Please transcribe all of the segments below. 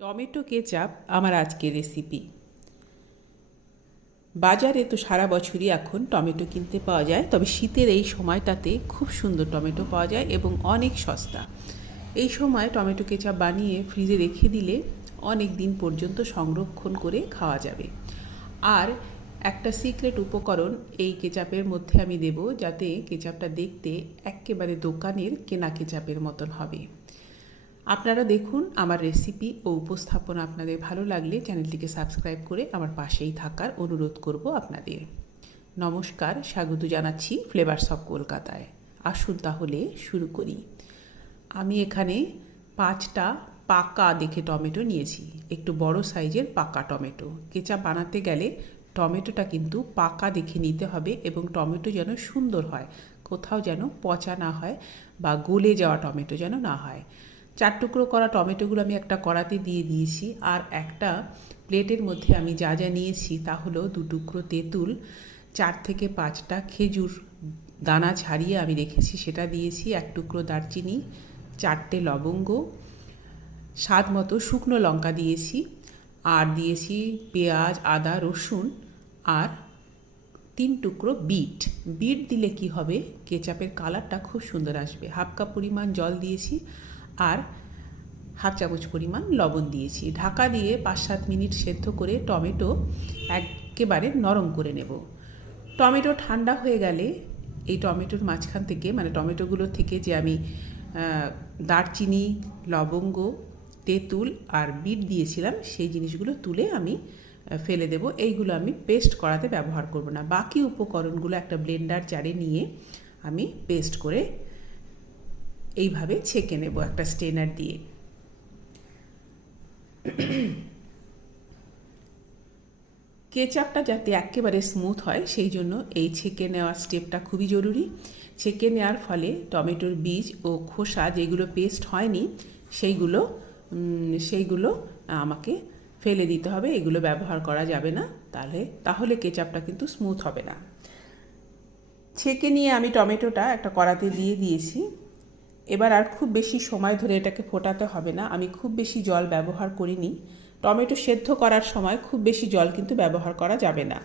Tomato ketchup আমার আজকের recipe বাজারে তো সারা বছরই এখন টমেটো কিনতে পাওয়া যায়, তবে শীতের এই সময়টাতে খুব সুন্দর টমেটো পাওয়া যায় এবং অনেক সস্তা। এই সময় টমেটো কেচাপ বানিয়ে ফ্রিজে রেখে দিলে অনেক দিন পর্যন্ত সংরক্ষণ করে খাওয়া যাবে। আর একটা সিক্রেট উপকরণ এই কেচাপের মধ্যে আমি দেব, যাতে কেচাপটা দেখতে একেবারে দোকানের কেনা কেচাপের মতন হবে। আপনারা দেখুন আমার রেসিপি ও উপস্থাপনা আপনাদের ভালো লাগলে চ্যানেলটিকে সাবস্ক্রাইব করে আমার পাশেই থাকার অনুরোধ করব আপনাদের। নমস্কার, স্বাগত জানাচ্ছি ফ্লেভারস অফ কলকাতায় আসুন তাহলে শুরু করি। আমি এখানে পাঁচটা পাকা দেখে টমেটো নিয়েছি। একটু বড় সাইজের পাকা টমেটো। কেচা বানাতে গেলে টমেটোটা কিন্তু পাকা দেখে নিতে হবে এবং টমেটো যেন সুন্দর হয়, কোথাও যেন পচা না হয় বা গলে যাওয়া টমেটো যেন না হয়। চার টুকরো করা টমেটোগুলো আমি একটা কড়াতে দিয়ে দিয়েছি, আর একটা প্লেটের মধ্যে আমি যা যা নিয়েছি তা হলো দু টুকরো তেঁতুল, চার থেকে পাঁচটা খেজুর দানা ছাড়িয়ে আমি রেখেছি, সেটা দিয়েছি এক টুকরো দারচিনি, চারটে লবঙ্গ, স্বাদ মতো শুকনো লঙ্কা দিয়েছি, আর দিয়েছি পেঁয়াজ, আদা, রসুন, আর তিন টুকরো বিট। বিট দিলে কি হবে? কেচাপের কালারটা খুব সুন্দর আসবে। হাফ কাপ পরিমাণ জল দিয়েছি আর হাফ চামচ পরিমাণ লবণ দিয়েছি। ঢাকা দিয়ে পাঁচ সাত মিনিট সেদ্ধ করে টমেটো একেবারে নরম করে নেব। টমেটো ঠান্ডা হয়ে গেলে এই টমেটোর মাঝখান থেকে মানে টমেটোগুলোর থেকে যে আমি দারচিনি, লবঙ্গ, তেঁতুল আর বিট দিয়েছিলাম, সেই জিনিসগুলো তুলে আমি ফেলে দেব। এইগুলো আমি পেস্ট করাতে ব্যবহার করব না। বাকি উপকরণগুলো একটা ব্লেন্ডার জারে নিয়ে আমি পেস্ট করে এইভাবে ছেঁকে নেব একটা স্টেনার দিয়ে। কেচাপটা যাতে একেবারে স্মুথ হয়, সেই জন্য এই ছেঁকে নেওয়ার স্টেপটা খুবই জরুরি। ছেঁকে নেওয়ার ফলে টমেটোর বীজ ও খোসা যেগুলো পেস্ট হয়নি, সেইগুলো সেইগুলো আমাকে ফেলে দিতে হবে, এগুলো ব্যবহার করা যাবে না। তাহলে তাহলে কেচাপটা কিন্তু স্মুথ হবে না। ছেঁকে নিয়ে আমি টমেটোটা একটা কড়াতে দিয়ে দিয়েছি। এবার আর খুব বেশি সময় ধরে এটাকে ফোটাতে হবে না। আমি খুব বেশি জল ব্যবহার করিনি। টমেটো সেদ্ধ করার সময় খুব বেশি জল কিন্তু ব্যবহার করা যাবে না।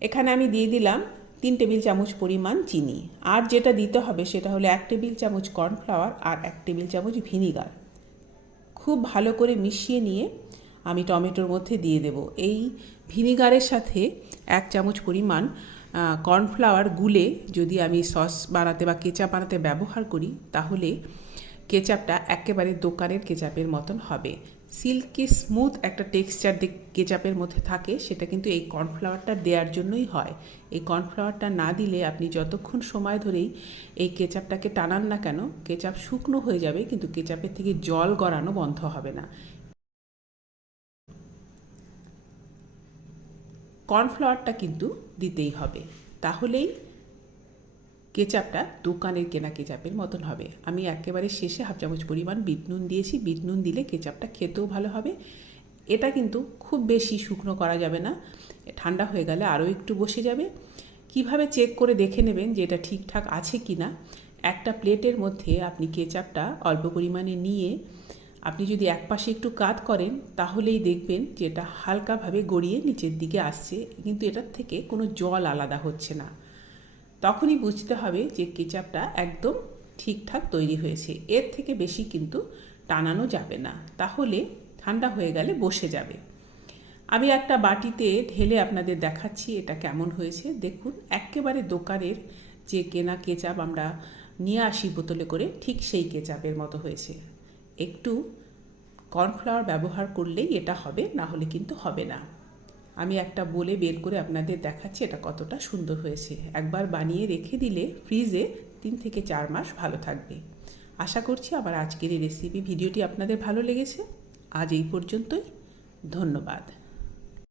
এখানে আমি দিয়ে দিলাম তিন টেবিল চামচ পরিমাণ চিনি। আর যেটা দিতে হবে সেটা হলো এক টেবিল চামচ কর্নফ্লাওয়ার আর এক টেবিল চামচ ভিনিগার। খুব ভালো করে মিশিয়ে নিয়ে আমি টমেটোর মধ্যে দিয়ে দেব। এই ভিনিগারের সাথে এক চামচ পরিমাণ কর্নফ্লাওয়ার গুলে যদি আমি সস বানাতে বা কেচাপ বানাতে ব্যবহার করি, তাহলে কেচাপটা একেবারে দোকানের কেচাপের মতন হবে। সিল্কি স্মুথ একটা টেক্সচার কেচাপের মধ্যে থাকে, সেটা কিন্তু এই কর্নফ্লাওয়ারটা দেওয়ার জন্যই হয়। এই কর্নফ্লাওয়ারটা না দিলে আপনি যতক্ষণ সময় ধরেই এই কেচাপটাকে টানান না কেন কেচাপ শুকনো হয়ে যাবে, কিন্তু কেচাপের থেকে জল গড়ানো বন্ধ হবে না। কর্নফ্লাওয়ারটা কিন্তু দিতেই হবে। তাহলেই কেচাপটা দোকানের কেনা কেচাপের মতন হবে। আমি একেবারে শেষে হাফ চামচ পরিমাণ বিট নুন দিয়েছি। বিট নুন দিলে কেচাপটা খেতেও ভালো হবে। এটা কিন্তু খুব বেশি শুকনো করা যাবে না। ঠান্ডা হয়ে গেলে আরও একটু বসে যাবে। কীভাবে চেক করে দেখে নেবেন যে এটা ঠিকঠাক আছে কি না একটা প্লেটের মধ্যে আপনি কেচাপটা অল্প পরিমাণে নিয়ে আপনি যদি এক পাশে একটু কাত করেন, তাহলেই দেখবেন যে এটা হালকাভাবে গড়িয়ে নিচের দিকে আসছে, কিন্তু এটার থেকে কোনো জল আলাদা হচ্ছে না। তখনই বুঝতে হবে যে কেচাপটা একদম ঠিকঠাক তৈরি হয়েছে। এর থেকে বেশি কিন্তু টানানো যাবে না। তাহলে ঠান্ডা হয়ে গেলে বসে যাবে। আমি একটা বাটিতে ঢেলে আপনাদের দেখাচ্ছি এটা কেমন হয়েছে। দেখুন, একেবারে দোকানের যে কেনা কেচাপ আমরা নিয়ে আসি বোতলে করে, ঠিক সেই কেচাপের মতো হয়েছে। একটু কর্নফ্লাওয়ার ব্যবহার করলেই এটা হবে না হলে কিন্তু হবে না। আমি একটা বলে বের করে আপনাদের দেখাচ্ছি এটা কতটা সুন্দর হয়েছে। একবার বানিয়ে রেখে দিলে ফ্রিজে তিন থেকে চার মাস ভালো থাকবে। আশা করছি আমার আজকের এই রেসিপি ভিডিওটি আপনাদের ভালো লেগেছে। আজ এই পর্যন্তই। ধন্যবাদ।